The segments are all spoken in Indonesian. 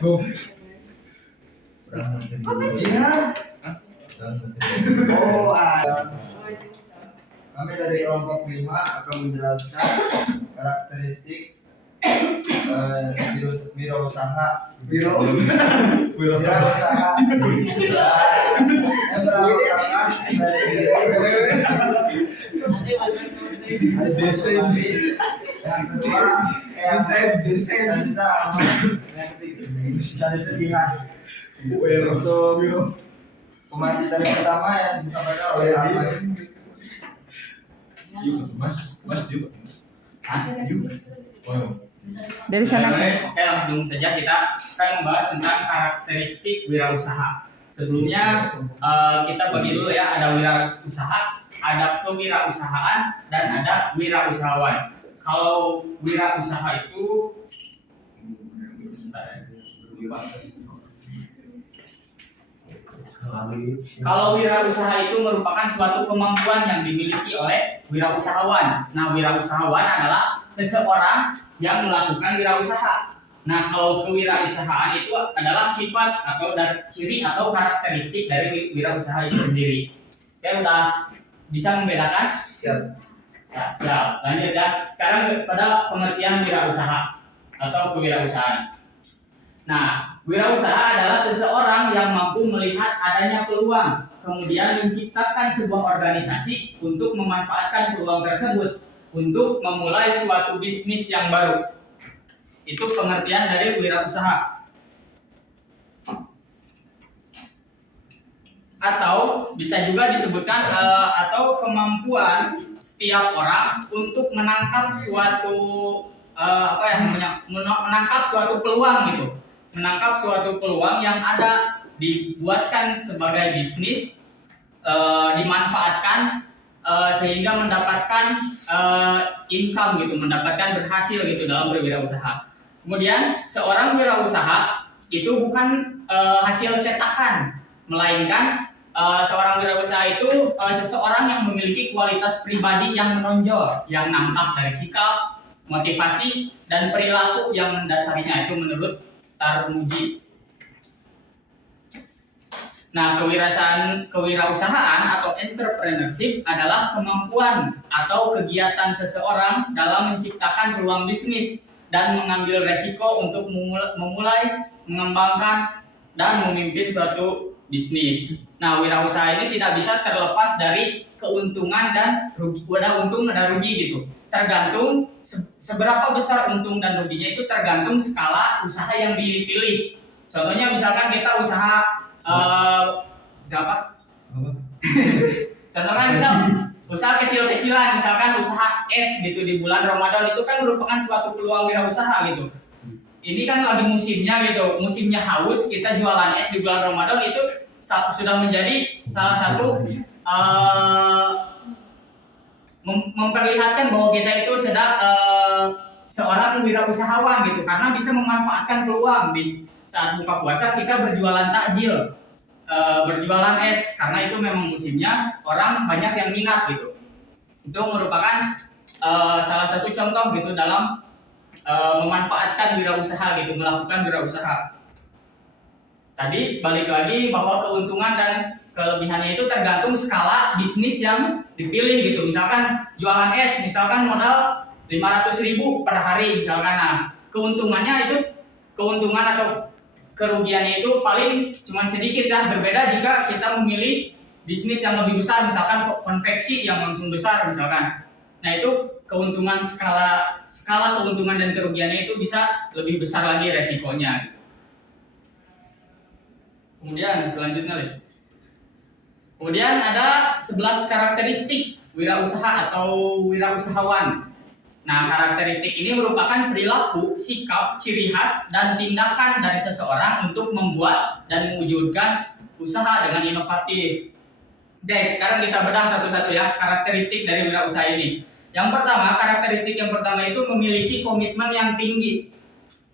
Go. Iya. Oh, kami dari kelompok 5 akan menjelaskan karakteristik wirausaha. Wirausaha. Yang berawal dari yang kedua desain untuk pemateri pertama yang disampaikan oleh Ahmad. Mas juga. Dari sana. Oke, langsung saja kita akan membahas tentang karakteristik wirausaha. Sebelumnya kita bagi dulu ya, ada wirausaha, ada kewirausahaan, dan ada wirausahawan. Kalau wirausaha itu Kalau wirausaha itu merupakan suatu kemampuan yang dimiliki oleh wirausahawan. Nah, wirausahawan adalah seseorang yang melakukan wirausaha. Nah, kalau kewirausahaan itu adalah sifat atau ciri atau karakteristik dari wirausaha itu sendiri. Oke, udah bisa membedakan? Siap. Siap. Lanjut ya. Sekarang pada pengertian wirausaha atau kewirausahaan. Nah, wirausaha adalah seseorang yang mampu melihat adanya peluang, kemudian menciptakan sebuah organisasi untuk memanfaatkan peluang tersebut untuk memulai suatu bisnis yang baru. Itu pengertian dari wirausaha. Atau bisa juga disebutkan atau kemampuan setiap orang untuk menangkap suatu menangkap suatu peluang gitu. Menangkap suatu peluang yang ada, dibuatkan sebagai bisnis, dimanfaatkan sehingga mendapatkan income gitu, mendapatkan berhasil gitu dalam berwirausaha. Kemudian seorang wirausaha itu bukan hasil cetakan, melainkan seorang wirausaha itu seseorang yang memiliki kualitas pribadi yang menonjol, yang nampak dari sikap, motivasi, dan perilaku yang mendasarinya itu menurut Tarmuji. Nah, kewirausahaan atau entrepreneurship adalah kemampuan atau kegiatan seseorang dalam menciptakan peluang bisnis dan mengambil resiko untuk memulai, mengembangkan, dan memimpin suatu bisnis. Nah, wirausaha ini tidak bisa terlepas dari keuntungan dan rugi, untung dan rugi gitu. Tergantung seberapa besar untung dan ruginya, itu tergantung skala usaha yang dipilih. Contohnya misalkan kita usaha contohnya kita usaha kecil-kecilan, misalkan usaha es gitu di bulan Ramadan, itu kan merupakan suatu peluang wirausaha gitu. Ini kan lagi musimnya gitu, musimnya haus, kita jualan es di bulan Ramadan, itu sudah menjadi salah satu memperlihatkan bahwa kita itu sedang seorang wirausahawan gitu, karena bisa memanfaatkan peluang. Di saat buka puasa kita berjualan takjil, berjualan es, karena itu memang musimnya, orang banyak yang minat gitu. Itu merupakan salah satu contoh gitu dalam memanfaatkan wirausaha gitu, melakukan wirausaha. Tadi balik lagi bahwa keuntungan dan kelebihannya itu tergantung skala bisnis yang dipilih gitu. Misalkan jualan es, misalkan modal 500.000 per hari misalkan. Nah, keuntungannya itu, keuntungan atau kerugiannya itu paling cuma sedikit dah. Berbeda jika kita memilih bisnis yang lebih besar, misalkan konveksi yang langsung besar misalkan. Nah, itu keuntungan skala keuntungan dan kerugiannya itu bisa lebih besar lagi resikonya. Kemudian selanjutnya, kemudian ada 11 karakteristik wirausaha atau wirausahawan. Nah, karakteristik ini merupakan perilaku, sikap, ciri khas, dan tindakan dari seseorang untuk membuat dan mewujudkan usaha dengan inovatif. Oke, sekarang kita bedah satu-satu ya karakteristik dari wirausaha ini. Yang pertama, karakteristik yang pertama itu memiliki komitmen yang tinggi.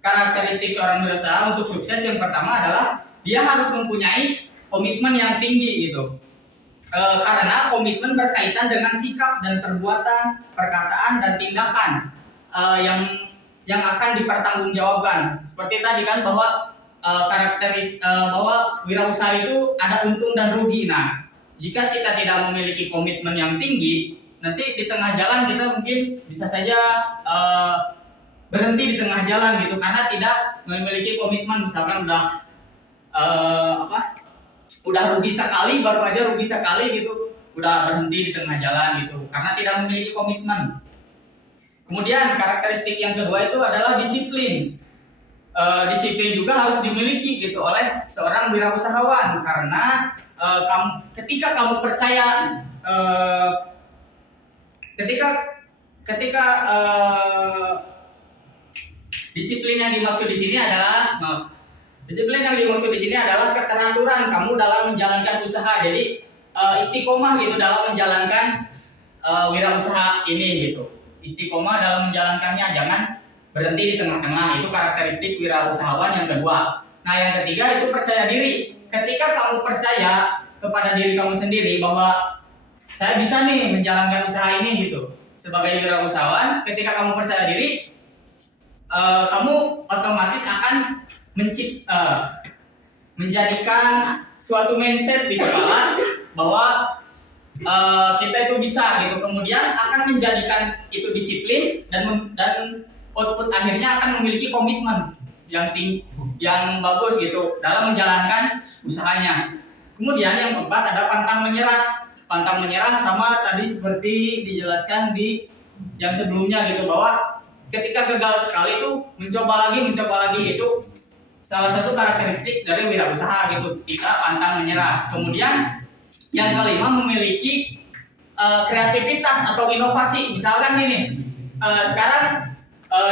Karakteristik seorang wirausaha untuk sukses yang pertama adalah dia harus mempunyai komitmen yang tinggi gitu. Karena komitmen berkaitan dengan sikap dan perbuatan, perkataan dan tindakan yang akan dipertanggungjawabkan. Seperti tadi kan bahwa bahwa wirausaha itu ada untung dan rugi. Nah, jika kita tidak memiliki komitmen yang tinggi, nanti di tengah jalan kita mungkin bisa saja berhenti di tengah jalan gitu karena tidak memiliki komitmen. Misalkan udah rugi sekali, baru aja rugi sekali gitu, udah berhenti di tengah jalan gitu karena tidak memiliki komitmen. Kemudian karakteristik yang kedua itu adalah disiplin. Disiplin juga harus dimiliki gitu oleh seorang wirausahawan karena ketika kamu percaya ketika disiplin yang dimaksud di sini adalah keteraturan kamu dalam menjalankan usaha. Jadi istiqomah gitu dalam menjalankan wirausaha ini gitu. Istiqomah dalam menjalankannya, jangan berhenti di tengah-tengah. Itu karakteristik wirausahawan yang kedua. Nah, yang ketiga itu percaya diri. Ketika kamu percaya kepada diri kamu sendiri bahwa saya bisa nih menjalankan usaha ini gitu. Sebagai wirausahawan, ketika kamu percaya diri, kamu otomatis akan menjadikan suatu mindset di kepala bahwa kita itu bisa gitu. Kemudian akan menjadikan itu disiplin dan output akhirnya akan memiliki komitmen yang bagus gitu dalam menjalankan usahanya. Kemudian yang keempat ada pantang menyerah. Pantang menyerah sama tadi seperti dijelaskan di yang sebelumnya gitu, bahwa ketika gagal sekali itu mencoba lagi itu salah satu karakteristik dari wirausaha gitu, tidak pantang menyerah. Kemudian yang kelima memiliki kreativitas atau inovasi. Misalkan ini sekarang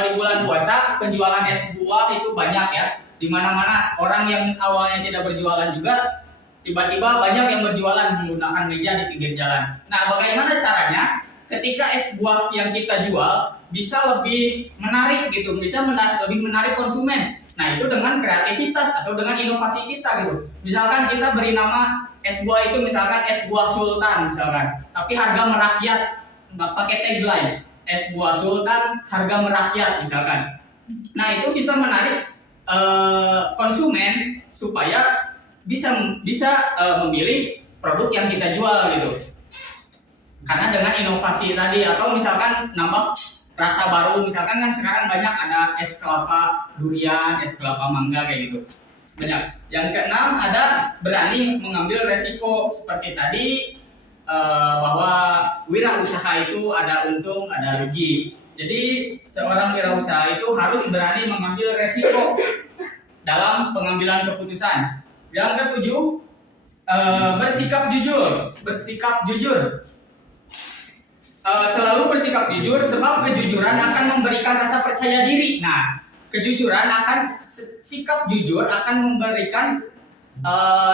di bulan puasa penjualan es buah itu banyak ya, di mana-mana. Orang yang awalnya tidak berjualan juga tiba-tiba banyak yang berjualan menggunakan meja di pinggir jalan. Nah, bagaimana caranya ketika es buah yang kita jual bisa lebih menarik gitu, bisa lebih menarik konsumen? Nah, itu dengan kreativitas atau dengan inovasi kita gitu. Misalkan kita beri nama es buah itu misalkan es buah sultan misalkan, tapi harga merakyat, pakai tagline es buah sultan harga merakyat misalkan. Nah, itu bisa menarik konsumen supaya bisa memilih produk yang kita jual gitu. Karena dengan inovasi tadi, atau misalkan nambah rasa baru, misalkan kan sekarang banyak ada es kelapa durian, es kelapa mangga kayak gitu. Banyak. Yang keenam ada berani mengambil resiko seperti tadi, bahwa wirausaha itu ada untung, ada rugi. Jadi seorang wirausaha itu harus berani mengambil resiko dalam pengambilan keputusan. Yang ketujuh, bersikap jujur. Selalu bersikap jujur, sebab kejujuran akan memberikan rasa percaya diri. Nah, sikap jujur akan memberikan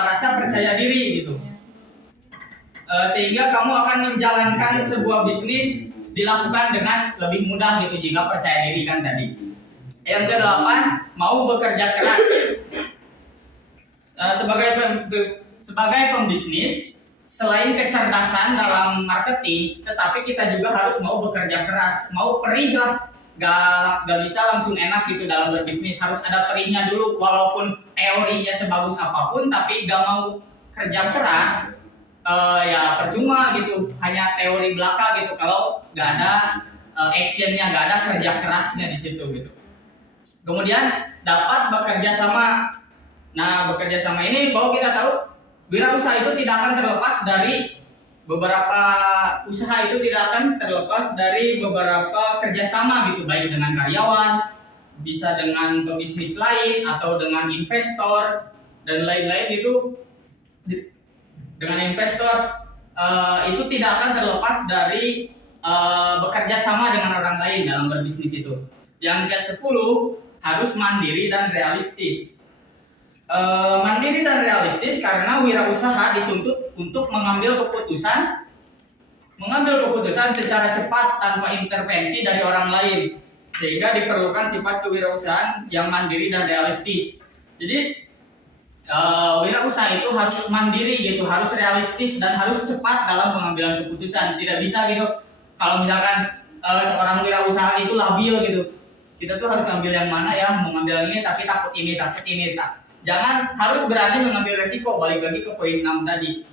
rasa percaya diri gitu. Sehingga kamu akan menjalankan sebuah bisnis dilakukan dengan lebih mudah gitu jika percaya diri kan tadi. Yang kedelapan, mau bekerja keras. Sebagai pembisnis, selain kecerdasan dalam marketing, tetapi kita juga harus mau bekerja keras, mau perih lah. Gak bisa langsung enak gitu dalam berbisnis, harus ada perihnya dulu. Walaupun teorinya sebagus apapun, tapi gak mau kerja keras, ya percuma gitu. Hanya teori belaka gitu kalau gak ada actionnya, gak ada kerja kerasnya di situ gitu. Kemudian dapat bekerja sama. Nah, bekerja sama ini bahwa kita tahu wirausaha itu tidak akan terlepas dari beberapa kerjasama gitu, baik dengan karyawan, bisa dengan pebisnis lain atau dengan investor dan lain-lain gitu. Dengan investor itu tidak akan terlepas dari bekerja sama dengan orang lain dalam berbisnis itu. Yang ke-10 harus mandiri dan realistis. Mandiri dan realistis karena wirausaha dituntut untuk mengambil keputusan secara cepat tanpa intervensi dari orang lain, sehingga diperlukan sifat kewirausahaan yang mandiri dan realistis. Jadi wirausaha itu harus mandiri gitu, harus realistis dan harus cepat dalam pengambilan keputusan. Tidak bisa gitu kalau misalkan seorang wirausaha itu labil gitu, kita tuh harus ambil yang mana ya, mau ngambil ini tapi takut ini jangan harus berani mengambil resiko. Balik lagi ke poin 6 tadi,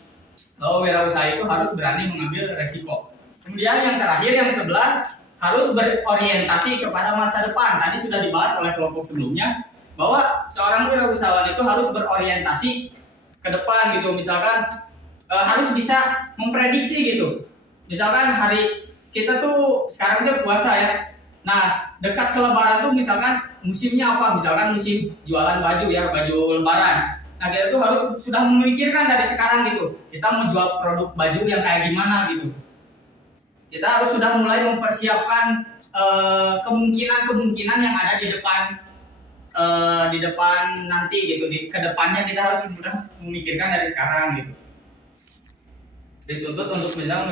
bahwa wirausaha itu harus berani mengambil resiko. Kemudian yang terakhir yang 11, harus berorientasi kepada masa depan. Tadi sudah dibahas oleh kelompok sebelumnya bahwa seorang wirausahawan itu harus berorientasi ke depan gitu. Misalkan harus bisa memprediksi gitu. Misalkan hari kita tuh sekarang tuh puasa ya. Nah, dekat ke lebaran tuh misalkan musimnya apa? Misalkan musim jualan baju ya, baju lebaran. Nah, kita tuh harus sudah memikirkan dari sekarang gitu. Kita mau jual produk baju yang kayak gimana gitu. Kita harus sudah mulai mempersiapkan kemungkinan-kemungkinan yang ada di depan nanti gitu. Di kedepannya kita harus sudah memikirkan dari sekarang gitu. Dituntut untuk bilang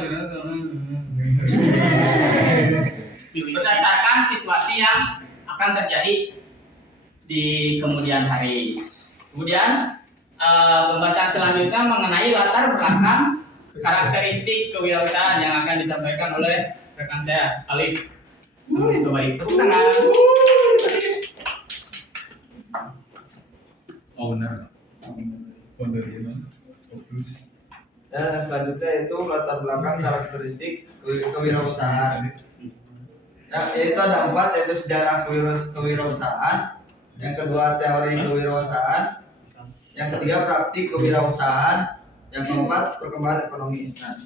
berdasarkan situasi yang akan terjadi di kemudian hari. Kemudian pembahasan selanjutnya mengenai latar belakang karakteristik kewirausahaan yang akan disampaikan oleh rekan saya Alif. Coba tepuk tangan. Oh benar. Fokus. Dan selanjutnya itu latar belakang karakteristik kewirausahaan. Nah, itu ada 4, yaitu sejarah kewirausahaan, yang kedua teori kewirausahaan, yang ketiga praktik kewirausahaan, yang keempat perkembangan ekonomi. Nah,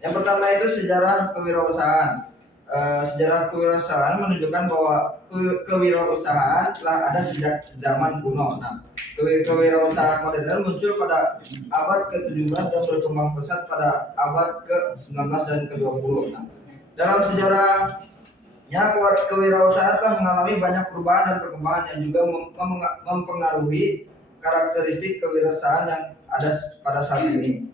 yang pertama itu sejarah kewirausahaan. Sejarah kewirausahaan menunjukkan bahwa kewirausahaan telah ada sejak zaman kuno. Nah, kewirausahaan modern muncul pada abad ke-17 dan berkembang pesat pada abad ke-19 dan ke-20. Nah, dalam sejarahnya kewirausahaan telah mengalami banyak perubahan dan perkembangan yang juga mempengaruhi karakteristik kewirausahaan yang ada pada saat ini.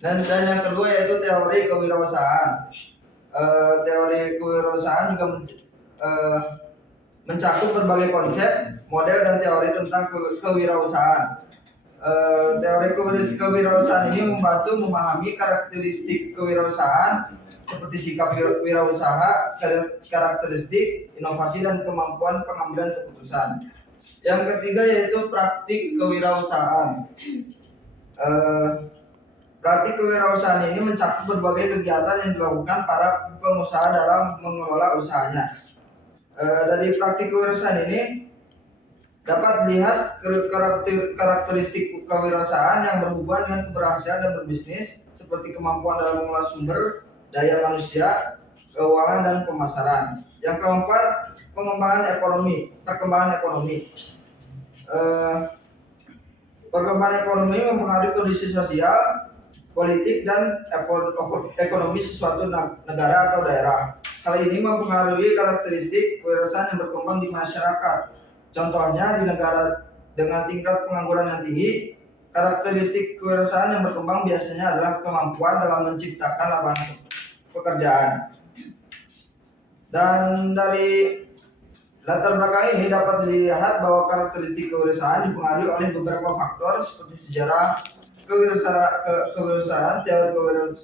Dan yang kedua yaitu teori kewirausahaan. Teori kewirausahaan juga mencakup berbagai konsep, model dan teori tentang kewirausahaan. Teori kewirausahaan ini membantu memahami karakteristik kewirausahaan seperti sikap wirausaha, karakteristik, inovasi dan kemampuan pengambilan keputusan. Yang ketiga yaitu praktik kewirausahaan. Praktik kewirausahaan ini mencakup berbagai kegiatan yang dilakukan para pengusaha dalam mengelola usahanya. Dari praktik kewirausahaan ini dapat dilihat karakteristik kewirausahaan yang berhubungan dengan keberhasilan dan berbisnis, seperti kemampuan dalam mengelola sumber daya manusia, keuangan dan pemasaran. Yang keempat, perkembangan ekonomi. Perkembangan ekonomi mempengaruhi kondisi sosial, politik dan ekonomi suatu negara atau daerah. Hal ini mempengaruhi karakteristik kewirausahaan yang berkembang di masyarakat. Contohnya di negara dengan tingkat pengangguran yang tinggi, karakteristik kewirausahaan yang berkembang biasanya adalah kemampuan dalam menciptakan lapangan pekerjaan. Dan dari latar belakang ini dapat dilihat bahwa karakteristik kewirausahaan dipengaruhi oleh beberapa faktor seperti sejarah kewirausahaan, teori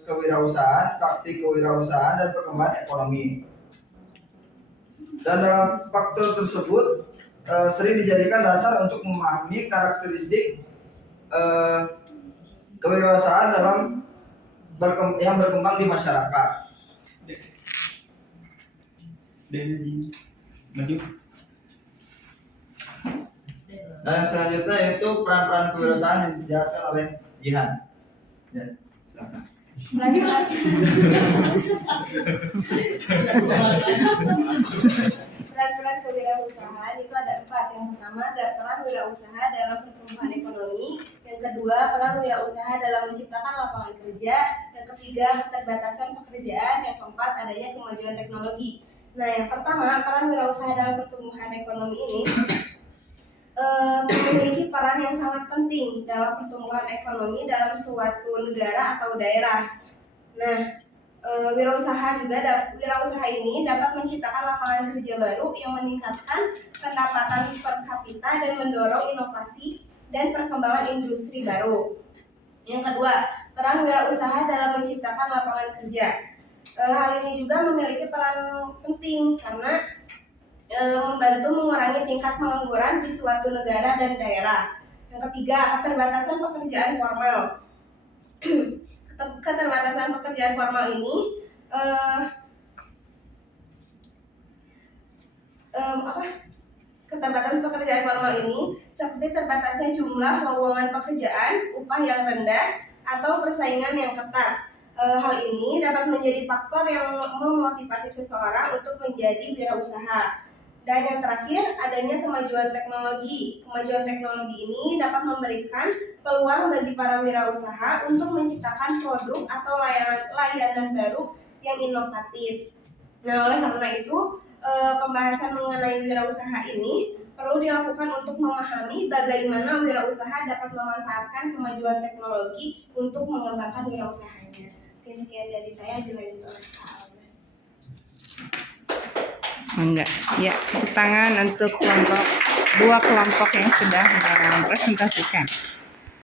kewirausahaan, praktik kewirausahaan, dan perkembangan ekonomi. Dan dalam faktor tersebut sering dijadikan dasar untuk memahami karakteristik kewirausahaan yang berkembang di masyarakat. Dan selanjutnya yaitu peran-peran kewirausahaan yang dijelaskan oleh Jihan. Ya, silakan. Lagi mas. Peran-peran kewirausahaan itu ada 4. Yang pertama ada peran wirausaha dalam pertumbuhan ekonomi. Yang kedua, peran wirausaha dalam menciptakan lapangan kerja. Yang ketiga, keterbatasan pekerjaan. Yang keempat, adanya kemajuan teknologi. Nah, yang pertama, peran wirausaha dalam pertumbuhan ekonomi ini memiliki peran yang sangat penting dalam pertumbuhan ekonomi dalam suatu negara atau daerah. Nah, wirausaha ini dapat menciptakan lapangan kerja baru yang meningkatkan pendapatan per kapita dan mendorong inovasi dan perkembangan industri baru. Yang kedua, peran wirausaha dalam menciptakan lapangan kerja. Hal ini juga memiliki peran penting karena membantu mengurangi tingkat pengangguran di suatu negara dan daerah. Yang ketiga, keterbatasan pekerjaan formal. Keterbatasan pekerjaan formal ini keterbatasan pekerjaan formal ini seperti terbatasnya jumlah lowongan pekerjaan, upah yang rendah, atau persaingan yang ketat. Hal ini dapat menjadi faktor yang memotivasi seseorang untuk menjadi wirausaha. Dan yang terakhir, adanya kemajuan teknologi. Kemajuan teknologi ini dapat memberikan peluang bagi para wirausaha untuk menciptakan produk atau layanan baru yang inovatif. Nah, oleh karena itu, pembahasan mengenai wirausaha ini perlu dilakukan untuk memahami bagaimana wirausaha dapat memanfaatkan kemajuan teknologi untuk mengembangkan wirausahanya. Oke, sekian dari saya, dilanjut oleh Kak Albas. Enggak, ya, tepuk tangan untuk dua kelompok yang sudah mempresentasikan.